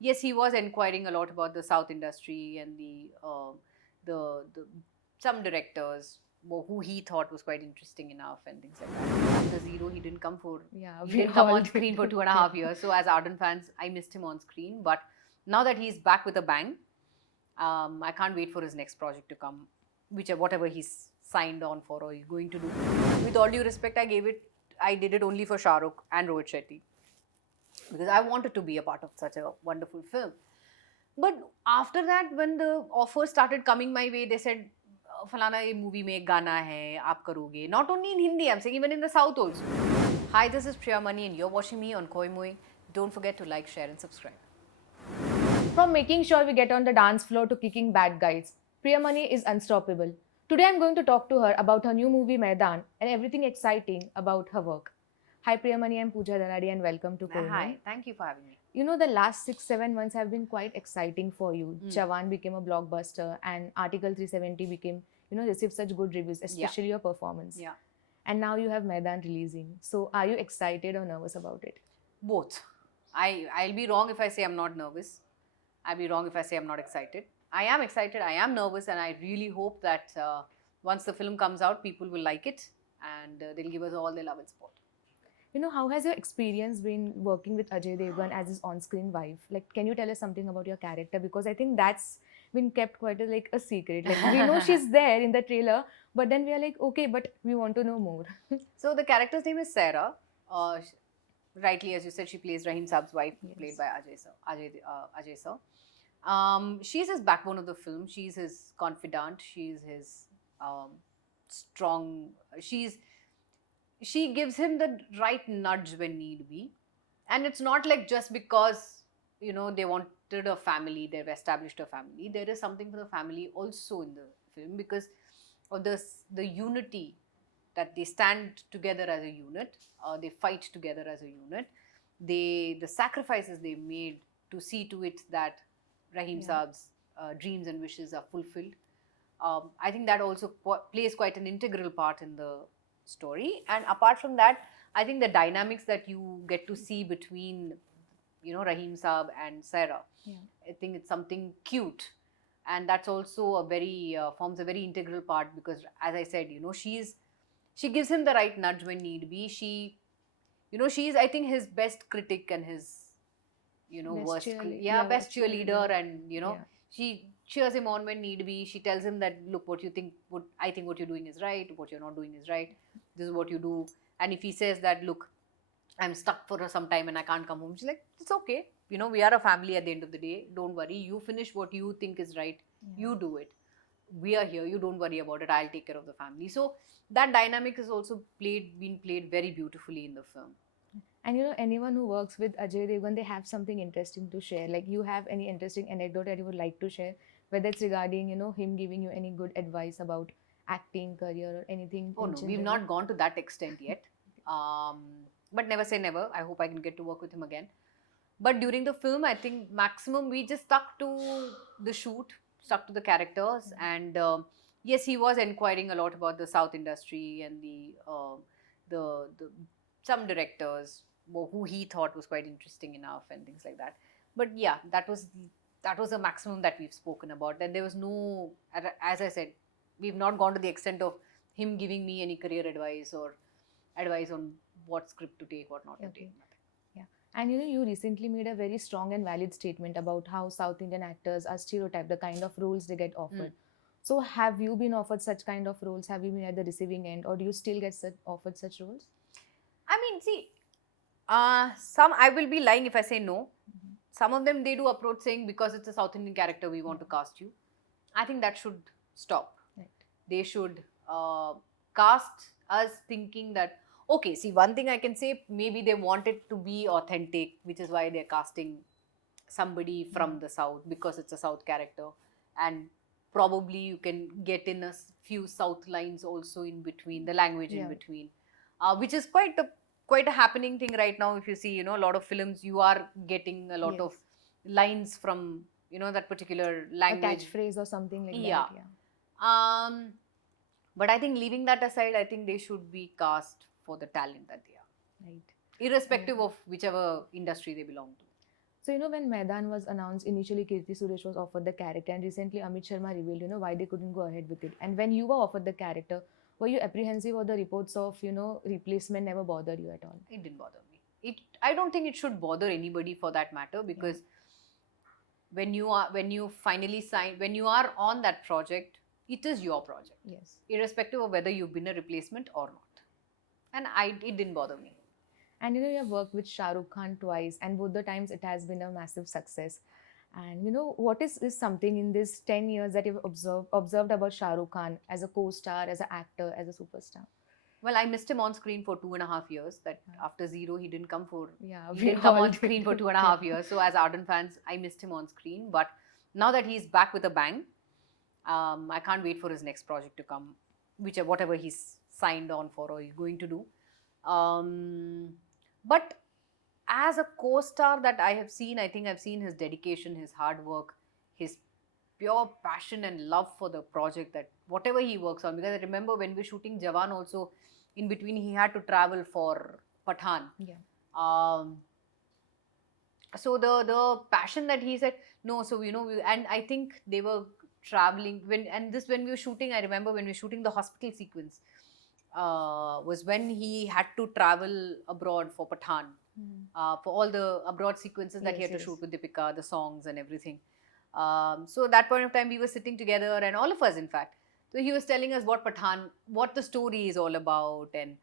yes, he was inquiring a lot about the South industry and the some directors who he thought was quite interesting enough and things like that. After Zero, he didn't come for Yeah, he we didn't come all on screen for did. 2.5 years. So as Ardent fans, I missed him on screen. But now that he's back with a bang, I can't wait for his next project to come, whatever he's signed on for or he's going to do. With all due respect, I did it only for Shah Rukh and Rohit Shetty because I wanted to be a part of such a wonderful film. But after that, when the offers started coming my way, they said, "Falana ye movie mein ek gana hai, aap karoge." Not only in Hindi, I'm saying even in the South also. Hi, this is Priyamani, and you're watching me on Koimoi. Don't forget to like, share, and subscribe. From making sure we get on the dance floor to kicking bad guys, Priyamani is unstoppable. Today I'm going to talk to her about her new movie Maidaan and everything exciting about her work. Hi Priyamani, I'm Pooja Danadi and welcome to Koimoi. Hi, thank you for having me. You know, the last 6-7 months have been quite exciting for you. Jawan became a blockbuster and Article 370 became, received such good reviews, especially your performance. Yeah. And now you have Maidaan releasing. So are you excited or nervous about it? Both. I'll be wrong if I say I'm not nervous. I'll be wrong if I say I'm not excited. I am excited, I am nervous, and I really hope that once the film comes out, people will like it and they'll give us all their love and support. You know, how has your experience been working with Ajay Devgn as his on-screen wife? Like, can you tell us something about your character? Because I think that's been kept quite a secret. Like, we know she's there in the trailer, but then we are like, okay, but we want to know more. So the character's name is Sarah. Rightly, as you said, she plays Rahim Saab's wife, Yes. played by Ajay sir. She's his backbone of the film. She's his confidant. She's his strong. She gives him the right nudge when need be, and it's not like just because they wanted a family, they've established a family. There is something for the family also in the film because of the unity that they stand together as a unit, they fight together as a unit. The sacrifices they made to see to it that Rahim Saab's dreams and wishes are fulfilled. I think that also plays quite an integral part in the story. And apart from that, I think the dynamics that you get to see between Rahim Saab and Sarah, I think it's something cute, and that's also a very forms a very integral part because, as I said, she gives him the right nudge when need be. She's I think his best critic and his best cheerleader, and she cheers him on when need be. She tells him that, look, I think what you're doing is right, what you're not doing is right, this is what you do. And if he says that, look, I'm stuck for some time and I can't come home, she's like, it's okay, we are a family at the end of the day, don't worry, you finish what you think is right, you do it, we are here, you don't worry about it, I'll take care of the family. So that dynamic is also been played very beautifully in the film. And anyone who works with Ajay Devgn, they have something interesting to share. Like, you have any interesting anecdote that you would like to share, whether it's regarding him giving you any good advice about acting career or anything? Oh no, we've not gone to that extent yet. But never say never. I hope I can get to work with him again. But during the film, I think maximum we just stuck to the shoot, stuck to the characters, and yes, he was inquiring a lot about the South industry and the some directors who he thought was quite interesting enough and things like that. But yeah, that was the maximum that we've spoken about. And there was no, as I said, we've not gone to the extent of him giving me any career advice or advice on what script to take, what not to take. Yeah. And you recently made a very strong and valid statement about how South Indian actors are stereotyped, the kind of roles they get offered. So have you been offered such kind of roles? Have you been at the receiving end, or do you still get offered such roles? I mean, see, some, I will be lying if I say no. Some of them, they do approach saying, because it's a South Indian character, we want to cast you. I think that should stop. Right. They should cast us thinking that, okay, see, one thing I can say, maybe they want it to be authentic, which is why they're casting somebody from the South, because it's a South character. And probably you can get in a few South lines also in between, the language in between, which is quite a happening thing right now. If you see, a lot of films, you are getting a lot of lines from, that particular language. A catchphrase or something like that. Yeah. But I think leaving that aside, I think they should be cast for the talent that they are. Right. Irrespective of whichever industry they belong to. So, when Maidaan was announced, initially Kirti Suresh was offered the character, and recently Amit Sharma revealed, why they couldn't go ahead with it. And when you were offered the character, were you apprehensive or the reports of, replacement never bothered you at all? It didn't bother me. I don't think it should bother anybody for that matter, because when you finally sign, when you are on that project, it is your project. Yes. Irrespective of whether you've been a replacement or not. And it didn't bother me. And you have worked with Shah Rukh Khan twice, and both the times it has been a massive success. And what is something in this 10 years that you've observed about Shah Rukh Khan as a co-star, as an actor, as a superstar? Well, I missed him on screen for 2.5 years. That after Zero, he didn't come for we didn't come all on screen for 2.5 years. So as ardent fans, I missed him on screen. But now that he's back with a bang, I can't wait for his next project to come, whatever he's signed on for or he's going to do. But as a co-star that I have seen, I think I've seen his dedication, his hard work, his pure passion and love for the project, that whatever he works on. Because I remember when we were shooting Jawan also, in between he had to travel for Pathan. Yeah. So the passion that he said, no, so and I think they were traveling when we were shooting, I remember when we were shooting the hospital sequence, was when he had to travel abroad for Pathan, for all the abroad sequences that he had to shoot with Deepika, the songs and everything. So at that point of time, we were sitting together, and all of us, in fact. So he was telling us what the story is all about, and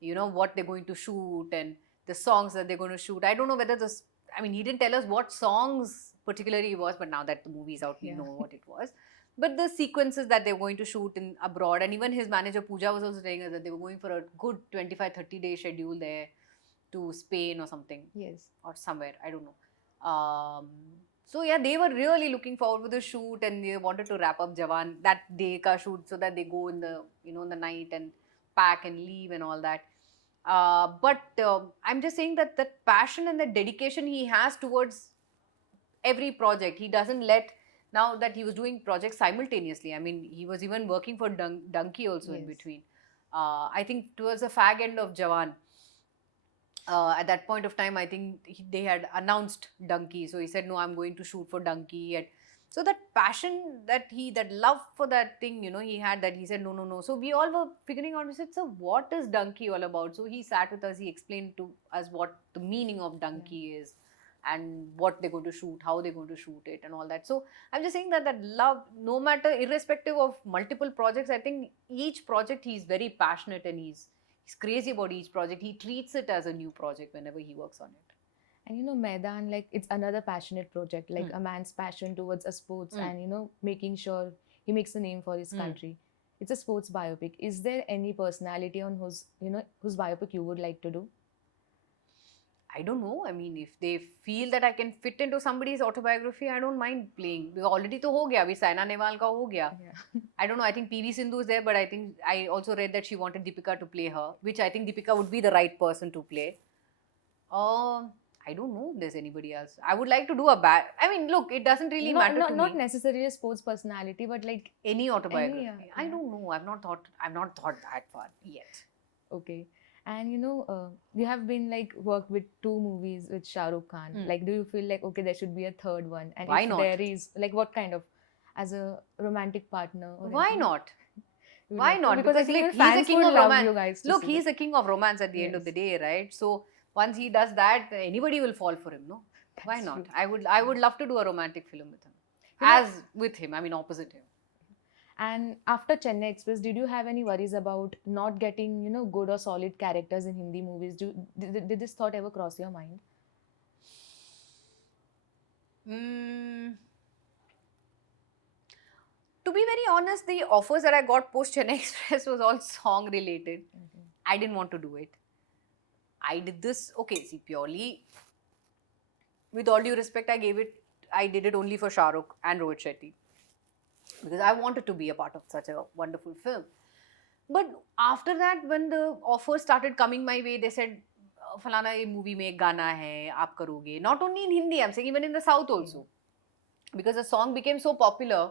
what they're going to shoot, and the songs that they're going to shoot. I don't know whether he didn't tell us what songs particularly it was, but now that the movie is out, we know what it was. But the sequences that they were going to shoot in abroad, and even his manager Pooja was also telling us that they were going for a good 25-30 day schedule there to Spain or something. Yes. Or somewhere, I don't know. So yeah, they were really looking forward to the shoot, and they wanted to wrap up Jawan that day ka shoot, so that they go in the in the night and pack and leave and all that. But I'm just saying that the passion and the dedication he has towards every project, he doesn't let. Now that he was doing projects simultaneously, he was even working for Donkey also in between. I think towards the fag end of Jawan, at that point of time, I think they had announced Donkey. So he said, no, I'm going to shoot for Donkey. And so that passion, that love for that thing, he had, that he said, no. So we all were figuring out, we said, so what is Donkey all about? So he sat with us, he explained to us what the meaning of Donkey is, and what they're going to shoot, how they're going to shoot it, and all that. So I'm just saying that love, no matter, irrespective of multiple projects, I think each project he's very passionate, and he's crazy about each project. He treats it as a new project whenever he works on it. And Maidaan, like, it's another passionate project, like a man's passion towards a sports and making sure he makes a name for his country. It's a sports biopic. Is there any personality on whose biopic you would like to do? I don't know. If they feel that I can fit into somebody's autobiography, I don't mind playing. Already to ho gaya, abhi Saina Nehwal ka ho gaya. I don't know. I think PV Sindhu is there, but I think I also read that she wanted Deepika to play her, which I think Deepika would be the right person to play. I don't know if there's anybody else. I would like to do look, it doesn't really matter to me. Not necessarily a sports personality, but like any autobiography. I don't know. I've not thought that far yet. Okay. And you have been worked with 2 movies with Shah Rukh Khan. Like, do you feel like, okay, there should be a third one? And why if not? There is, what kind of, as a romantic partner? Or why anything? not? Why not? Because I think he's a king of romance. Look, he's a king of romance at the end of the day, right? So once he does that, anybody will fall for him, no? That's why not? True. I would love to do a romantic film with him. Opposite him. And after Chennai Express, did you have any worries about not getting, good or solid characters in Hindi movies? Did this thought ever cross your mind? To be very honest, the offers that I got post Chennai Express was all song related. I didn't want to do it. I did this, purely with all due respect, I did it only for Shah Rukh and Rohit Shetty, because I wanted to be a part of such a wonderful film. But after that, when the offers started coming my way, they said, Falana ye movie mein ek gana hai, aap karoge. Not only in Hindi, I'm saying even in the South also. Because the song became so popular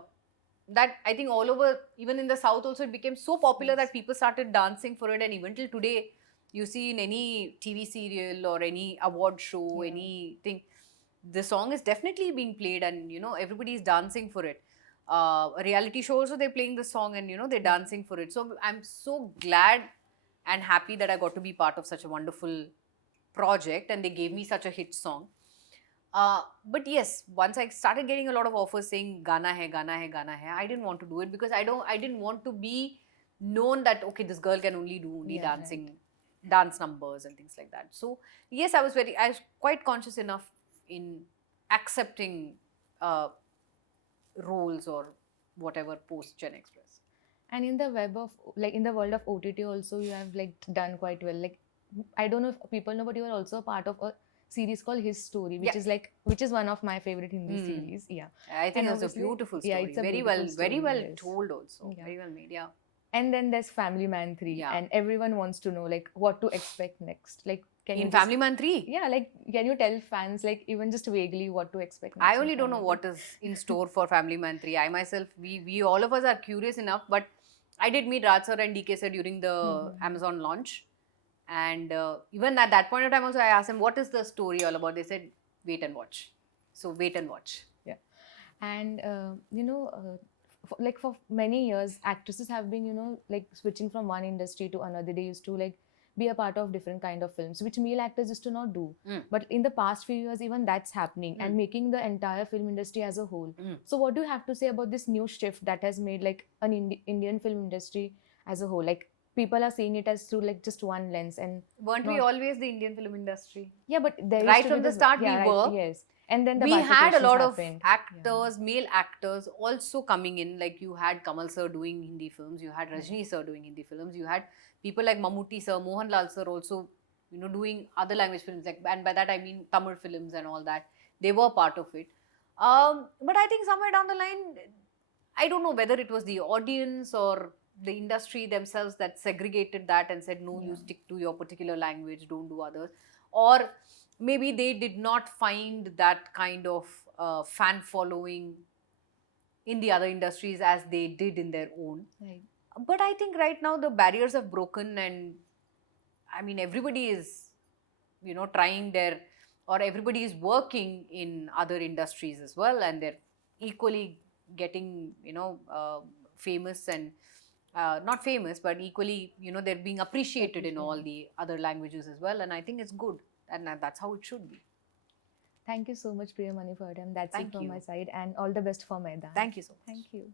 that I think all over, even in the South also, it became so popular that people started dancing for it. And even till today, you see in any TV serial or any award show, anything, the song is definitely being played, and everybody is dancing for it. A reality show also, they're playing the song, and they're dancing for it. So I'm so glad and happy that I got to be part of such a wonderful project, and they gave me such a hit song. But yes, once I started getting a lot of offers saying Gana hai, Gana hai, Gana hai, I didn't want to do it because I didn't want to be known that okay, this girl can only do only Yeah, dancing, right. dance numbers and things like that. So yes, I was quite conscious enough in accepting uh, roles or whatever post Gen Express. And in the web of like in the world of OTT also, you have like done quite well. Like I don't know if people know, but you are also a part of a series called His Story, which Yeah. is like which is one of my favorite Hindi Hmm. series. Yeah. I think And it's a obviously- beautiful story. yeah, it's a very beautiful well, very story, well yes. told also. Yeah. Very well made. Yeah. And then there's Family Man 3, Yeah. and everyone wants to know like what to expect next. Like, can you In just- Family Man 3. Yeah, like can you tell fans like even just vaguely what to expect next? I in only don't know Family? what is in store for Family Man 3. I myself, we all of us are curious enough, but I did meet Raj sir and DK sir during the Mhm. Amazon launch. And even at that point of time also, I asked them, what is the story all about? They said, wait and watch. So wait and watch. And like for many years actresses have been like switching from one industry to another. They used to like be a part of different kind of films which male actors used to not do. Mm. But in the past few years even that's happening and making the entire film industry as a whole. So what do you have to say about this new shift that has made like an Indian film industry as a whole? Like people are seeing it as through like just one lens. And Weren't we not- always the Indian film industry? yeah, but there Right used to be from the this- start we yeah, right, were. yes. And then the We had a bifurcations lot of happened. actors, male actors also coming in. Like you had Kamal sir doing Hindi films, you had Rajni sir doing Hindi films, you had people like Mammootty sir, Mohanlal sir also, doing other language films. Like, and by that I mean Tamil films and all that. They were part of it. But I think somewhere down the line, I don't know whether it was the audience or the industry themselves that segregated that and said, no, you Yeah. stick to your particular language, don't do others. Or maybe they did not find that kind of fan following in the other industries as they did in their own. Right. But I think right now the barriers have broken, and I mean, everybody is, trying their, or everybody is working in other industries as well, and they're equally getting, famous and not famous, but equally, they're being appreciated in all the other languages as well. And I think it's good, and that's how it should be. Thank you so much, Priyamani, for your time. That's Thank it from you. my side, and all the best for Maidaan. Thank you so much. Thank you.